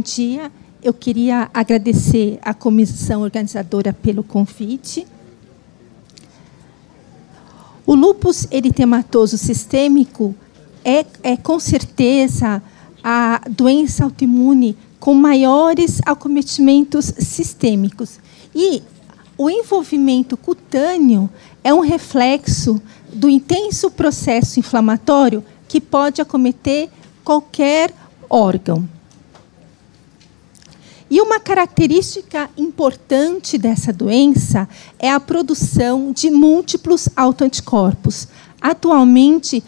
dia. Eu queria agradecer à comissão organizadora pelo convite. O lúpus eritematoso sistêmico é com certeza, a doença autoimune com maiores acometimentos sistêmicos. E o envolvimento cutâneo é um reflexo do intenso processo inflamatório que pode acometer qualquer órgão. E uma característica importante dessa doença é a produção de múltiplos autoanticorpos. Atualmente,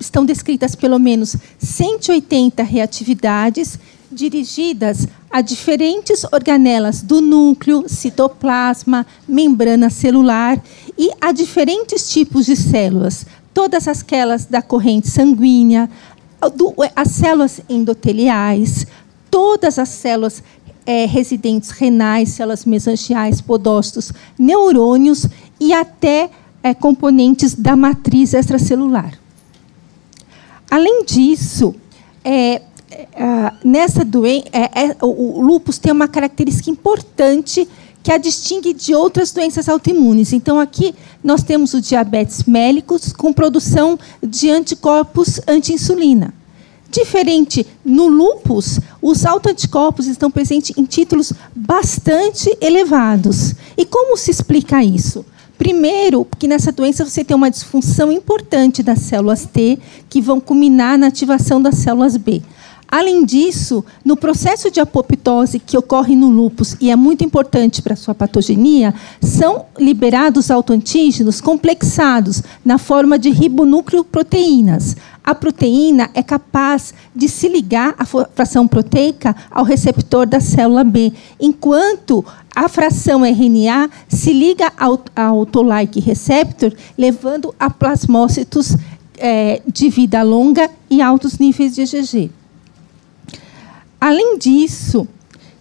estão descritas pelo menos 180 reatividades dirigidas a diferentes organelas do núcleo, citoplasma, membrana celular e a diferentes tipos de células, todas aquelas da corrente sanguínea, as células endoteliais, todas as células residentes renais, células mesangiais, podócitos, neurônios e até componentes da matriz extracelular. Além disso, nessa doença, o lúpus tem uma característica importante que a distingue de outras doenças autoimunes. Então, aqui nós temos o diabetes mellitus com produção de anticorpos anti-insulina. Diferente no lúpus, os autoanticorpos estão presentes em títulos bastante elevados. E como se explica isso? Primeiro, porque nessa doença você tem uma disfunção importante das células T, que vão culminar na ativação das células B. Além disso, no processo de apoptose que ocorre no lúpus, e é muito importante para a sua patogenia, são liberados autoantígenos complexados na forma de ribonúcleoproteínas. A proteína é capaz de se ligar à fração proteica ao receptor da célula B, enquanto a fração RNA se liga ao toll-like receptor, levando a plasmócitos de vida longa e altos níveis de IgG. Além disso,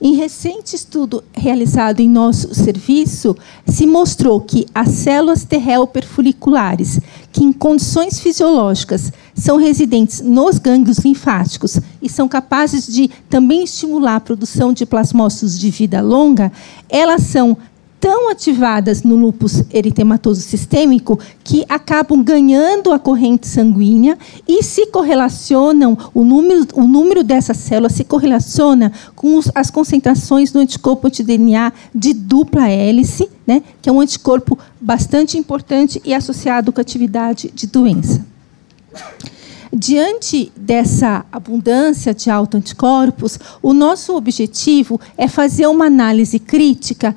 em recente estudo realizado em nosso serviço, se mostrou que as células T helper foliculares, que em condições fisiológicas são residentes nos gânglios linfáticos e são capazes de também estimular a produção de plasmócitos de vida longa, elas são tão ativadas no lúpus eritematoso sistêmico que acabam ganhando a corrente sanguínea e se correlacionam, o número dessas células se correlaciona com as concentrações do anticorpo anti-DNA de dupla hélice, né, que é um anticorpo bastante importante e associado com a atividade de doença. Diante dessa abundância de autoanticorpos, o nosso objetivo é fazer uma análise crítica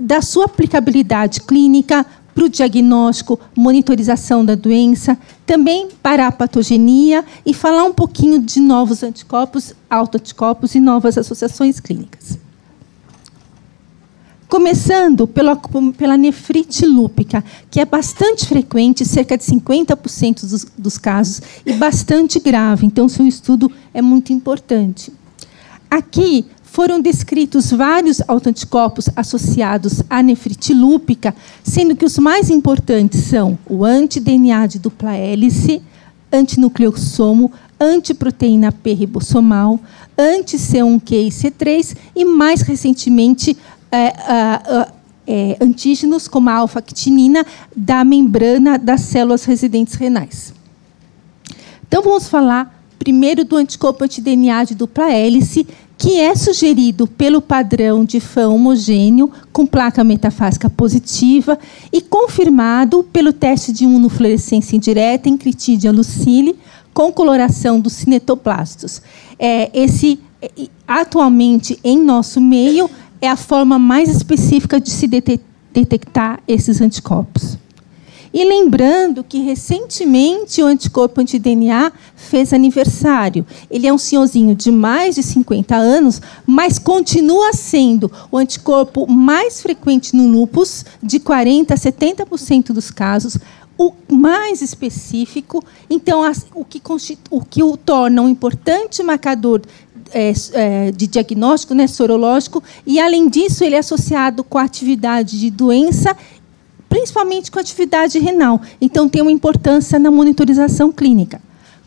da sua aplicabilidade clínica para o diagnóstico, monitorização da doença, também para a patogenia e falar um pouquinho de novos anticorpos, autoanticorpos e novas associações clínicas. Começando pela nefrite lúpica, que é bastante frequente, cerca de 50% dos casos, e bastante grave. Então, seu estudo é muito importante. Aqui foram descritos vários autoanticorpos associados à nefrite lúpica, sendo que os mais importantes são o anti-DNA de dupla hélice, antinucleossomo, antiproteína P ribossomal, anti-C1q e C3 e, mais recentemente, antígenos como a alfa-actinina da membrana das células residentes renais. Então, vamos falar primeiro do anticorpo anti-DNA de dupla hélice, que é sugerido pelo padrão de FAM homogêneo com placa metafásica positiva e confirmado pelo teste de imunofluorescência indireta em Cryptidia lucile com coloração dos cinetoplastos. Atualmente, em nosso meio, é a forma mais específica de se detectar esses anticorpos. E lembrando que, recentemente, o anticorpo anti-DNA fez aniversário. Ele é um senhorzinho de mais de 50 anos, mas continua sendo o anticorpo mais frequente no lúpus, de 40% a 70% dos casos, o mais específico. Então, o que o torna um importante marcador de diagnóstico, né, sorológico, e, além disso, ele é associado com a atividade de doença, principalmente com a atividade renal. Então, tem uma importância na monitorização clínica.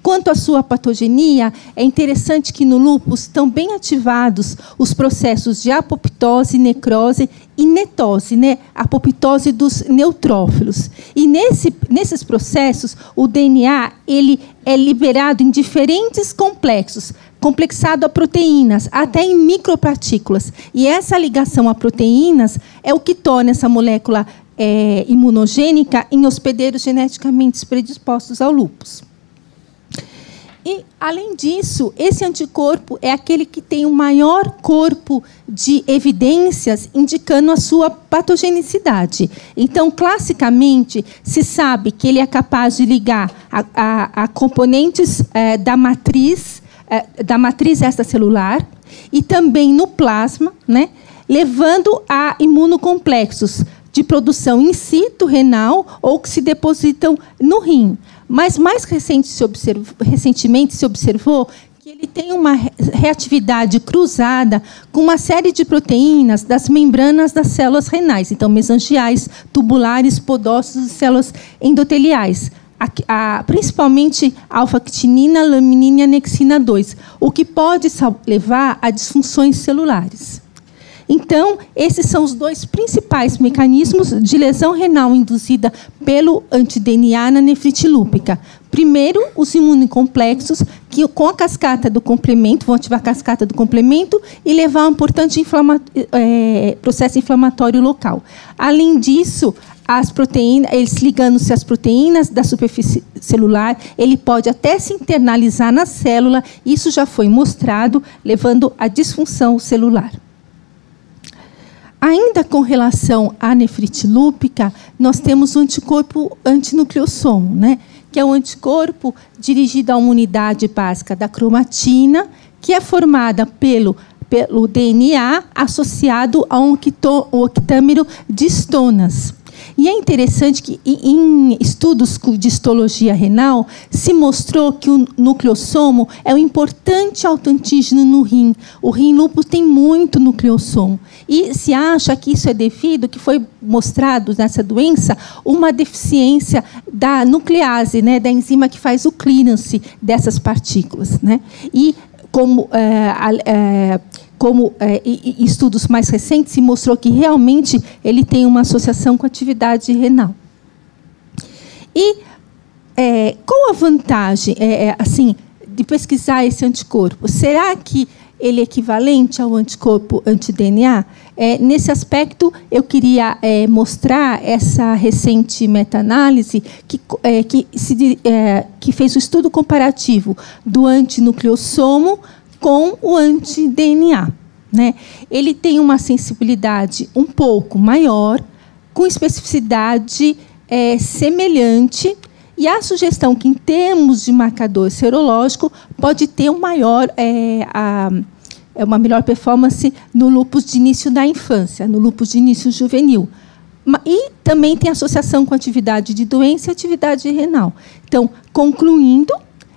Quanto à sua patogenia, é interessante que no lúpus estão bem ativados os processos de apoptose, necrose e netose, né? Apoptose dos neutrófilos. E nesses processos, o DNA ele é liberado em diferentes complexos, complexado a proteínas, até em micropartículas. E essa ligação a proteínas é o que torna essa molécula imunogênica em hospedeiros geneticamente predispostos ao lúpus. E, além disso, esse anticorpo é aquele que tem o maior corpo de evidências indicando a sua patogenicidade. Então, classicamente, se sabe que ele é capaz de ligar a componentes da matriz extracelular e também no plasma, né, levando a imunocomplexos de produção in situ renal ou que se depositam no rim. Mas mais recentemente se observou que ele tem uma reatividade cruzada com uma série de proteínas das membranas das células renais, então mesangiais, tubulares, podócitos e células endoteliais, principalmente alfa-actinina, laminina e anexina 2, o que pode levar a disfunções celulares. Então, esses são os dois principais mecanismos de lesão renal induzida pelo anti-DNA na nefrite lúpica. Primeiro, os imunocomplexos, que com a cascata do complemento, vão ativar a cascata do complemento e levar a um importante processo inflamatório local. Além disso, as proteínas, eles ligando-se às proteínas da superfície celular, ele pode até se internalizar na célula, isso já foi mostrado, levando à disfunção celular. Ainda com relação à nefrite lúpica, nós temos o anticorpo antinucleossomo, né? Que é um anticorpo dirigido a uma unidade básica da cromatina, que é formada pelo DNA associado a um octâmero de histonas. E é interessante que, em estudos de histologia renal, se mostrou que o nucleossomo é um importante autoantígeno no rim. O rim lúpus tem muito nucleossomo. E se acha que isso é devido, que foi mostrado nessa doença, uma deficiência da nuclease, né, da enzima que faz o clearance dessas partículas, né? E estudos mais recentes se mostrou que realmente ele tem uma associação com a atividade renal. E qual a vantagem assim, de pesquisar esse anticorpo? Será que ele é equivalente ao anticorpo anti-DNA? Nesse aspecto, eu queria mostrar essa recente meta-análise que fez o estudo comparativo do antinucleossomo com o anti-DNA. Né? Ele tem uma sensibilidade um pouco maior, com especificidade semelhante, e a sugestão que, em termos de marcador serológico, pode ter uma melhor performance no lúpus de início da infância, no lúpus de início juvenil. E também tem associação com atividade de doença e atividade renal. Então, concluindo,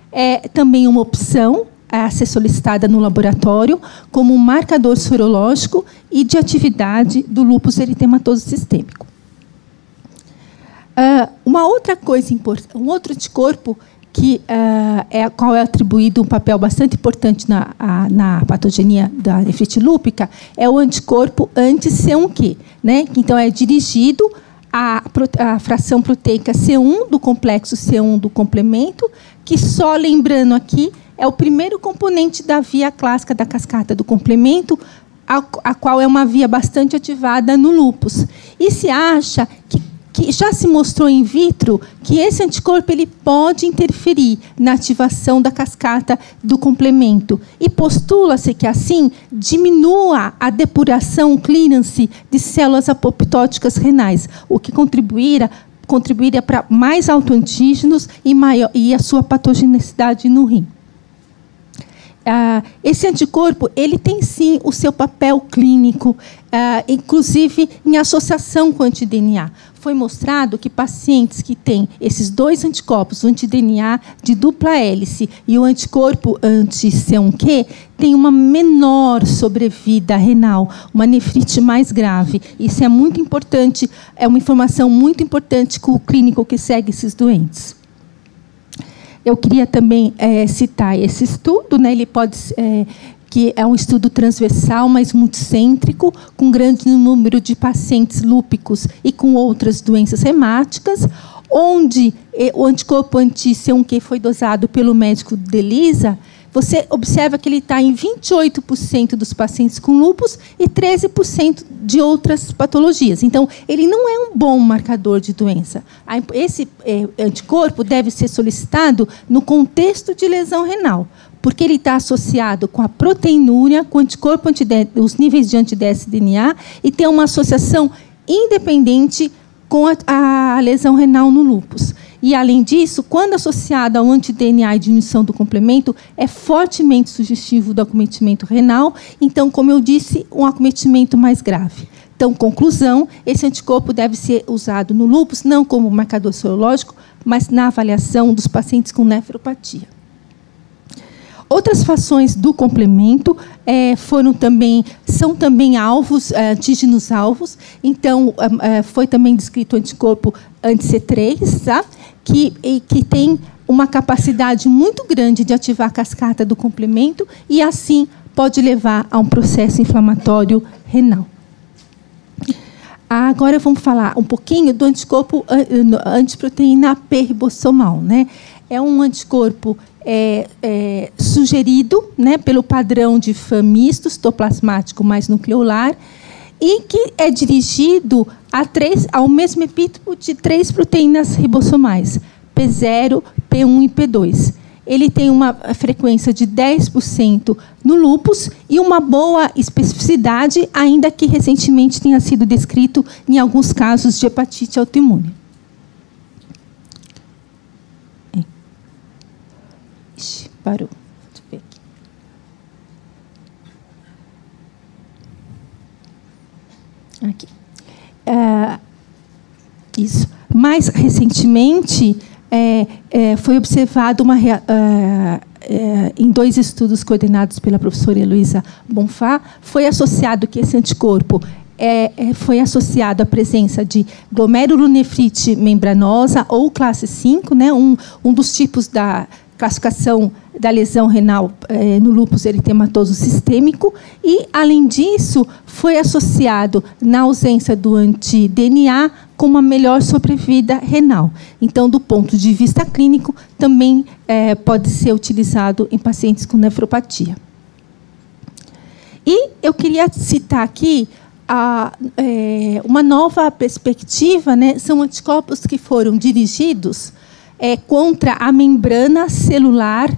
é também uma opção a ser solicitada no laboratório como um marcador sorológico e de atividade do lúpus eritematoso sistêmico. Uma outra coisa importante, um outro anticorpo qual é atribuído um papel bastante importante na patogenia da nefrite lúpica é o anticorpo anti-C1q, né? Então, é dirigido à fração proteica C1 do complexo C1 do complemento, que, só lembrando aqui, é o primeiro componente da via clássica da cascata do complemento, a qual é uma via bastante ativada no lúpus. E se acha que já se mostrou in vitro que esse anticorpo ele pode interferir na ativação da cascata do complemento. E postula-se que, assim, diminua a depuração, o clearance de células apoptóticas renais, o que contribuiria para mais autoantígenos e a sua patogenicidade no rim. Esse anticorpo ele tem, sim, o seu papel clínico, inclusive em associação com o anti-DNA. Foi mostrado que pacientes que têm esses dois anticorpos, o anti-DNA de dupla hélice e o anticorpo anti-C1q, têm uma menor sobrevida renal, uma nefrite mais grave. Isso é muito importante, é uma informação muito importante com o clínico que segue esses doentes. Eu queria também citar esse estudo, né? Ele pode que é um estudo transversal, mas multicêntrico, com grande número de pacientes lúpicos e com outras doenças hemáticas, onde o anticorpo anti-C1Q foi dosado pelo médico DELISA. Você observa que ele está em 28% dos pacientes com lúpus e 13% de outras patologias. Então, ele não é um bom marcador de doença. Esse anticorpo deve ser solicitado no contexto de lesão renal, porque ele está associado com a proteinúria, com o anticorpo os níveis de anti-dsDNA, e tem uma associação independente com a lesão renal no lúpus. E, além disso, quando associado ao anti-DNA e diminuição do complemento, é fortemente sugestivo do acometimento renal. Então, como eu disse, um acometimento mais grave. Então, conclusão, esse anticorpo deve ser usado no lúpus, não como marcador sorológico, mas na avaliação dos pacientes com nefropatia. Outras fações do complemento são também alvos, antígenos alvos. Então, foi também descrito o anticorpo anti-C3, tá? que tem uma capacidade muito grande de ativar a cascata do complemento e, assim, pode levar a um processo inflamatório renal. Agora, vamos falar um pouquinho do anticorpo antiproteína P ribossomal, né? É um anticorpo sugerido, né, pelo padrão de FAM misto, citoplasmático mais nucleolar, e que é dirigido ao mesmo epítopo de 3 proteínas ribossomais, P0, P1 e P2. Ele tem uma frequência de 10% no lúpus e uma boa especificidade, ainda que recentemente tenha sido descrito em alguns casos de hepatite autoimune. Ixi, parou. Deixa eu ver aqui. Isso. Mais recentemente, foi observado em 2 estudos coordenados pela professora Heloísa Bonfá, foi associado que esse anticorpo foi associado à presença de glomerulonefrite membranosa ou classe 5, né, um dos tipos da classificação da lesão renal no lúpus eritematoso sistêmico, e, além disso, foi associado, na ausência do anti-DNA, com uma melhor sobrevida renal. Então, do ponto de vista clínico, também pode ser utilizado em pacientes com nefropatia. E eu queria citar aqui uma nova perspectiva, né? São anticorpos que foram dirigidos contra a membrana celular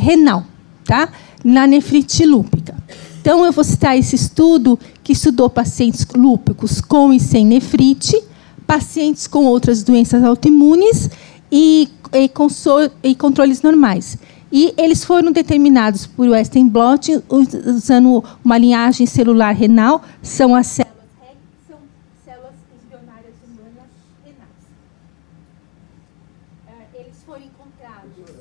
renal, tá? Na nefrite lúpica. Então, eu vou citar esse estudo que estudou pacientes lúpicos com e sem nefrite, pacientes com outras doenças autoimunes e controles normais. E eles foram determinados por Western blot usando uma linhagem celular renal, são as células REG, que são células embrionárias humanas renais. Eles foram encontrados.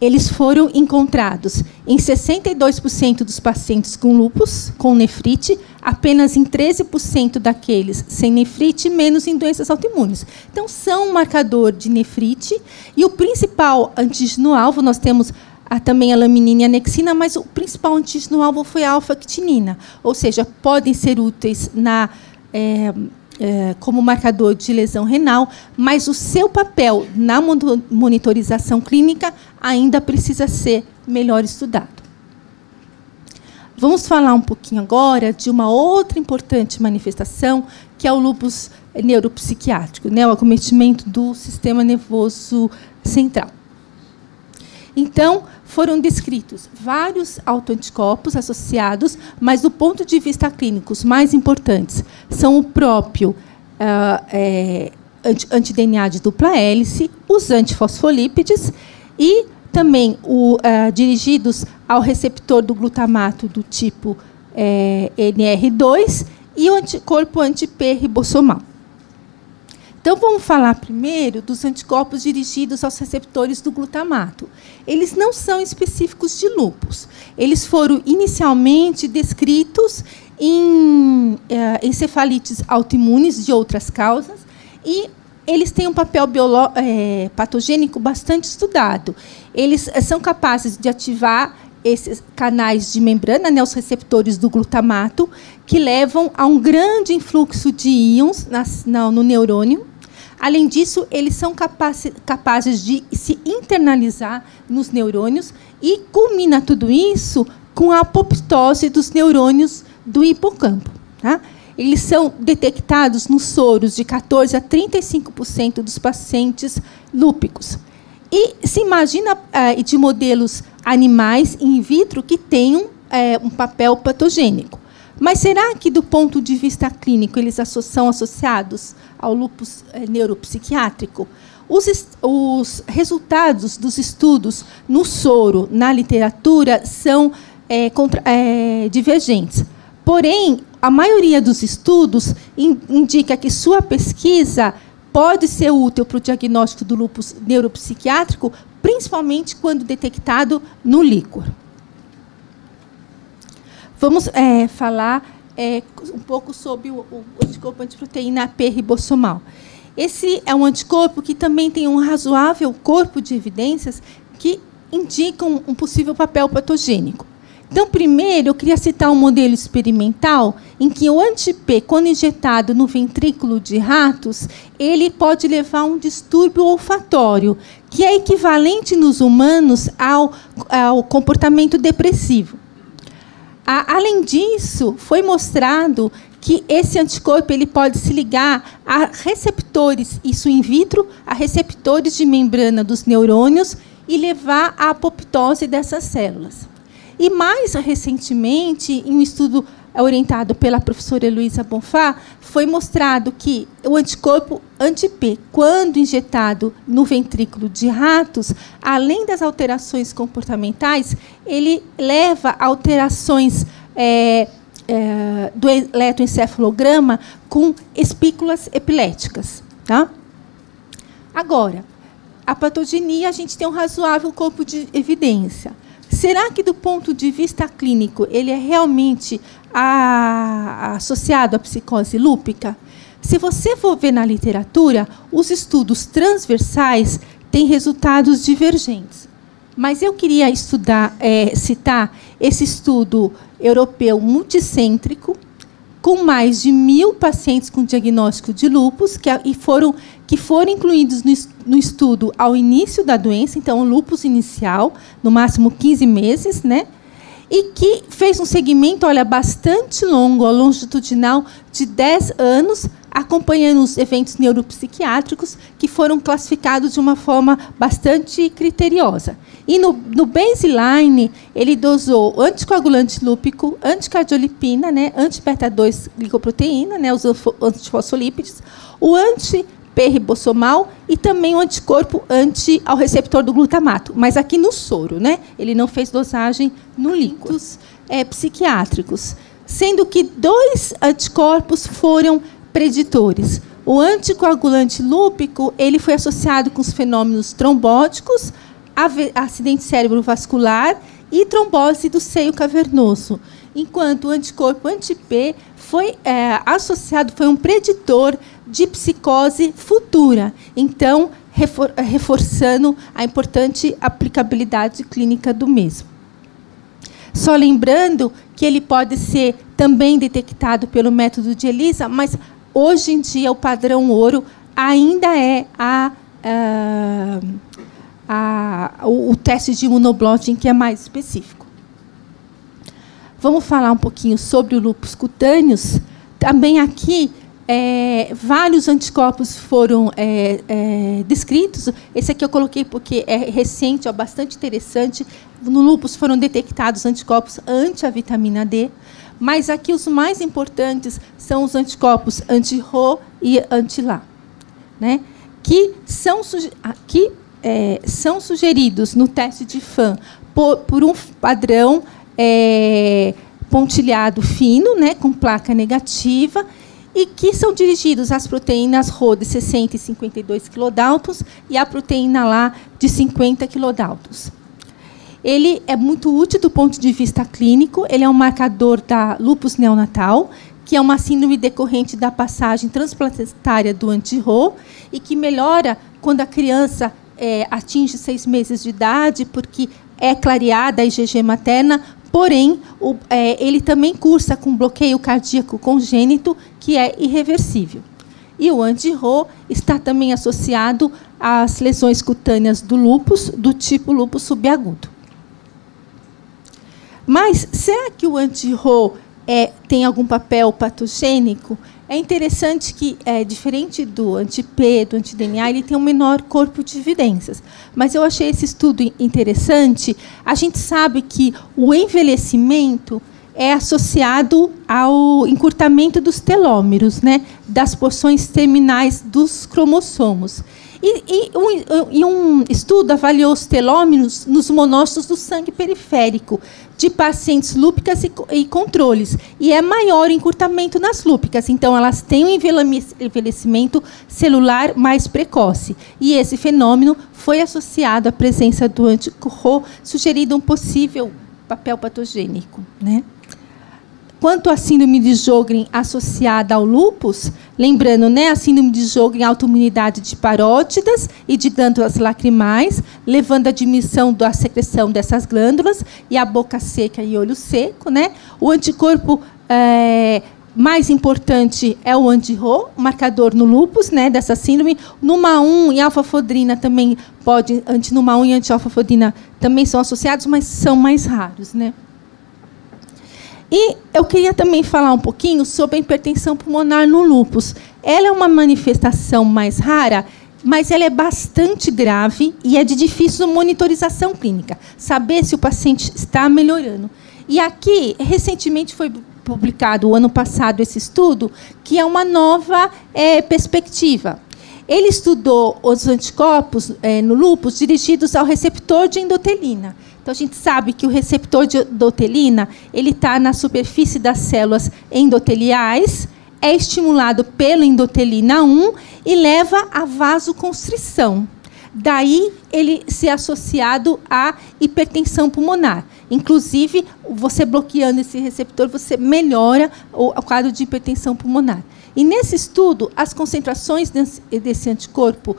Eles foram encontrados em 62% dos pacientes com lúpus, com nefrite, apenas em 13% daqueles sem nefrite, menos em doenças autoimunes. Então, são um marcador de nefrite. E o principal antígeno-alvo, nós temos também a laminina e a anexina, mas o principal antígeno-alvo foi a alfa-actinina. Ou seja, podem ser úteis como marcador de lesão renal, mas o seu papel na monitorização clínica ainda precisa ser melhor estudado. Vamos falar um pouquinho agora de uma outra importante manifestação, que é o lúpus neuropsiquiátrico, né, o acometimento do sistema nervoso central. Então, foram descritos vários autoanticorpos associados, mas, do ponto de vista clínico, os mais importantes são o próprio anti-DNA de dupla hélice, os antifosfolípides e também dirigidos ao receptor do glutamato do tipo NR2 e o anticorpo anti-P ribossomal. Então, vamos falar primeiro dos anticorpos dirigidos aos receptores do glutamato. Eles não são específicos de lúpus. Eles foram inicialmente descritos em encefalites autoimunes de outras causas e eles têm um papel patogênico bastante estudado. Eles são capazes de ativar esses canais de membrana, né, os receptores do glutamato, que levam a um grande influxo de íons no neurônio. Além disso, eles são capazes de se internalizar nos neurônios e culmina tudo isso com a apoptose dos neurônios do hipocampo. Tá? Eles são detectados nos soros de 14% a 35% dos pacientes lúpicos. E se imagina de modelos animais in vitro que tenham um papel patogênico. Mas será que, do ponto de vista clínico, eles são associados ao lúpus neuropsiquiátrico? Os resultados dos estudos no soro, na literatura, são divergentes. Porém, a maioria dos estudos indica que sua pesquisa pode ser útil para o diagnóstico do lúpus neuropsiquiátrico, principalmente quando detectado no líquor. Vamos falar um pouco sobre o anticorpo antiproteína P ribossomal. Esse é um anticorpo que também tem um razoável corpo de evidências que indicam um possível papel patogênico. Então, primeiro, eu queria citar um modelo experimental em que o anti-P, quando injetado no ventrículo de ratos, ele pode levar a um distúrbio olfatório, que é equivalente nos humanos ao comportamento depressivo. Além disso, foi mostrado que esse anticorpo ele pode se ligar a receptores, isso in vitro, a receptores de membrana dos neurônios e levar à apoptose dessas células. E, mais recentemente, em um estudo orientado pela professora Heloísa Bonfá, foi mostrado que o anticorpo anti-P, quando injetado no ventrículo de ratos, além das alterações comportamentais, ele leva a alterações do eletroencefalograma com espículas epiléticas. Tá? Agora, a patogenia, a gente tem um razoável corpo de evidência. Será que, do ponto de vista clínico, ele é realmente associado à psicose lúpica? Se você for ver na literatura, os estudos transversais têm resultados divergentes. Mas eu queria citar esse estudo europeu multicêntrico, com mais de 1.000 pacientes com diagnóstico de lúpus, que foram incluídos no estudo ao início da doença, então, o lúpus inicial, no máximo 15 meses, né? E que fez um segmento bastante longo, longitudinal, de 10 anos, acompanhando os eventos neuropsiquiátricos, que foram classificados de uma forma bastante criteriosa. E no baseline, ele dosou anticoagulante lúpico, anticardiolipina, né, anti-beta-2 glicoproteína, né, os antifosfolípides, o anti-P ribossomal e também o anticorpo ao receptor do glutamato, mas aqui no soro, né? Ele não fez dosagem no líquido. Psiquiátricos, sendo que 2 anticorpos foram preditores. O anticoagulante lúpico ele foi associado com os fenômenos trombóticos, acidente cerebrovascular e trombose do seio cavernoso, enquanto o anticorpo anti-P foi um preditor de psicose futura, então reforçando a importante aplicabilidade clínica do mesmo. Só lembrando que ele pode ser também detectado pelo método de ELISA, mas hoje em dia o padrão ouro ainda é o teste de imunoblotting, que é mais específico. Vamos falar um pouquinho sobre o lúpus cutâneos. Também aqui, vários anticorpos foram descritos. Esse aqui eu coloquei porque é recente, é bastante interessante. No lúpus foram detectados anticorpos anti a vitamina D, mas aqui os mais importantes são os anticorpos anti-Rho e anti-LA, né? que são sugeridos no teste de FAM por um padrão pontilhado fino, né, com placa negativa, e que são dirigidos às proteínas Rho de 60 e 52 kilodaltons e à proteína LA de 50 kilodaltons. Ele é muito útil do ponto de vista clínico, ele é um marcador da lúpus neonatal, que é uma síndrome decorrente da passagem transplacentária do anti-Rho e que melhora quando a criança atinge 6 meses de idade, porque é clareada a IgG materna, porém, ele também cursa com bloqueio cardíaco congênito, que é irreversível. E o anti-Rho está também associado às lesões cutâneas do lúpus, do tipo lúpus subagudo. Mas será que o anti-Rho tem algum papel patogênico? É interessante que, diferente do anti-P, do anti-DNA, ele tem um menor corpo de evidências. Mas eu achei esse estudo interessante. A gente sabe que o envelhecimento é associado ao encurtamento dos telômeros, né, das porções terminais dos cromossomos. E um estudo avaliou os telômeros nos monócitos do sangue periférico de pacientes lúpicas e controles. E é maior o encurtamento nas lúpicas. Então, elas têm um envelhecimento celular mais precoce. E esse fenômeno foi associado à presença do anti-Rho, sugerindo um possível papel patogênico, né? Quanto à síndrome de Sjögren associada ao lúpus, lembrando, né, a síndrome de Sjögren, autoimunidade de parótidas e de glândulas lacrimais, levando à diminuição da secreção dessas glândulas e a boca seca e olho seco, né? O anticorpo mais importante é o anti-Rho, marcador no lúpus, né, dessa síndrome. NUMA1 e alfa-fodrina também anti-NUMA1 e anti-alfa-fodrina também são associados, mas são mais raros, né? E eu queria também falar um pouquinho sobre a hipertensão pulmonar no lúpus. Ela é uma manifestação mais rara, mas ela é bastante grave e é de difícil monitorização clínica, saber se o paciente está melhorando. E aqui, recentemente, foi publicado, o ano passado, esse estudo, que é uma nova perspectiva. Ele estudou os anticorpos no lúpus dirigidos ao receptor de endotelina. Então, a gente sabe que o receptor de endotelina ele está na superfície das células endoteliais, é estimulado pela endotelina 1 e leva à vasoconstrição. Daí, ele ser associado à hipertensão pulmonar. Inclusive, você bloqueando esse receptor, você melhora o quadro de hipertensão pulmonar. E, nesse estudo, as concentrações desse anticorpo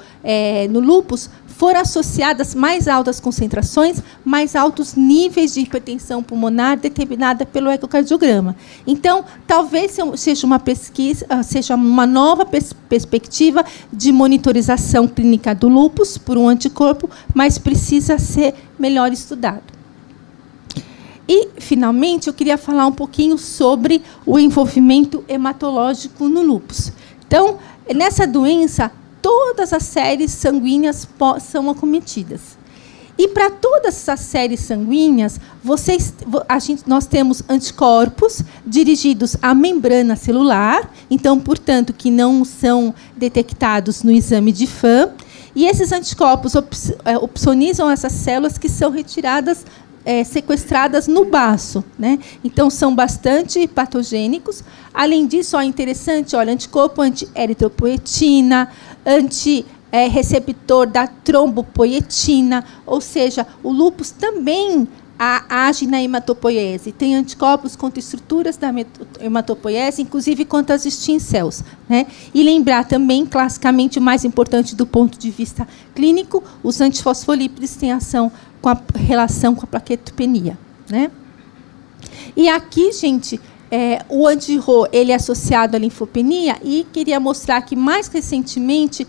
no lúpus foram associadas mais altas concentrações, mais altos níveis de hipertensão pulmonar determinada pelo ecocardiograma. Então, talvez seja uma pesquisa, seja uma nova perspectiva de monitorização clínica do lúpus por um anticorpo, mas precisa ser melhor estudado. E, finalmente, eu queria falar um pouquinho sobre o envolvimento hematológico no lúpus. Então, nessa doença, todas as séries sanguíneas são acometidas. E, para todas essas séries sanguíneas, nós temos anticorpos dirigidos à membrana celular, então, portanto, que não são detectados no exame de FAM, e esses anticorpos opsonizam essas células que são retiradas sequestradas no baço, né? Então, são bastante patogênicos. Além disso, é interessante, olha, anticorpo anti-eritropoetina, anti-receptor da trombopoetina, ou seja, o lúpus também age na hematopoiese. Tem anticorpos contra estruturas da hematopoiese, inclusive contra as stem cells, né? E lembrar também, classicamente, o mais importante do ponto de vista clínico, os antifosfolípides têm ação com a relação com a plaquetopenia, né? E aqui, gente, o anti-Rho ele é associado à linfopenia e queria mostrar que, mais recentemente,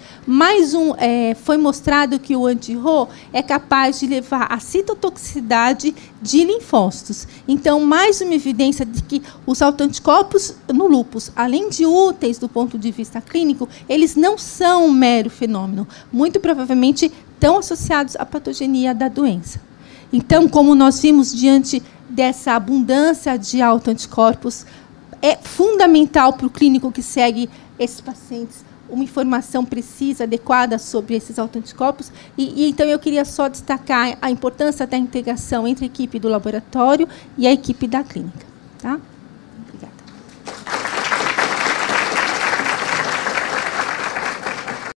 foi mostrado que o anti-Rho é capaz de levar à citotoxicidade de linfócitos. Então, mais uma evidência de que os autoanticorpos no lúpus, além de úteis do ponto de vista clínico, eles não são um mero fenômeno. Muito provavelmente estão associados à patogenia da doença. Então, como nós vimos diante dessa abundância de autoanticorpos, é fundamental para o clínico que segue esses pacientes uma informação precisa, adequada sobre esses autoanticorpos. Então, eu queria só destacar a importância da integração entre a equipe do laboratório e a equipe da clínica. Tá?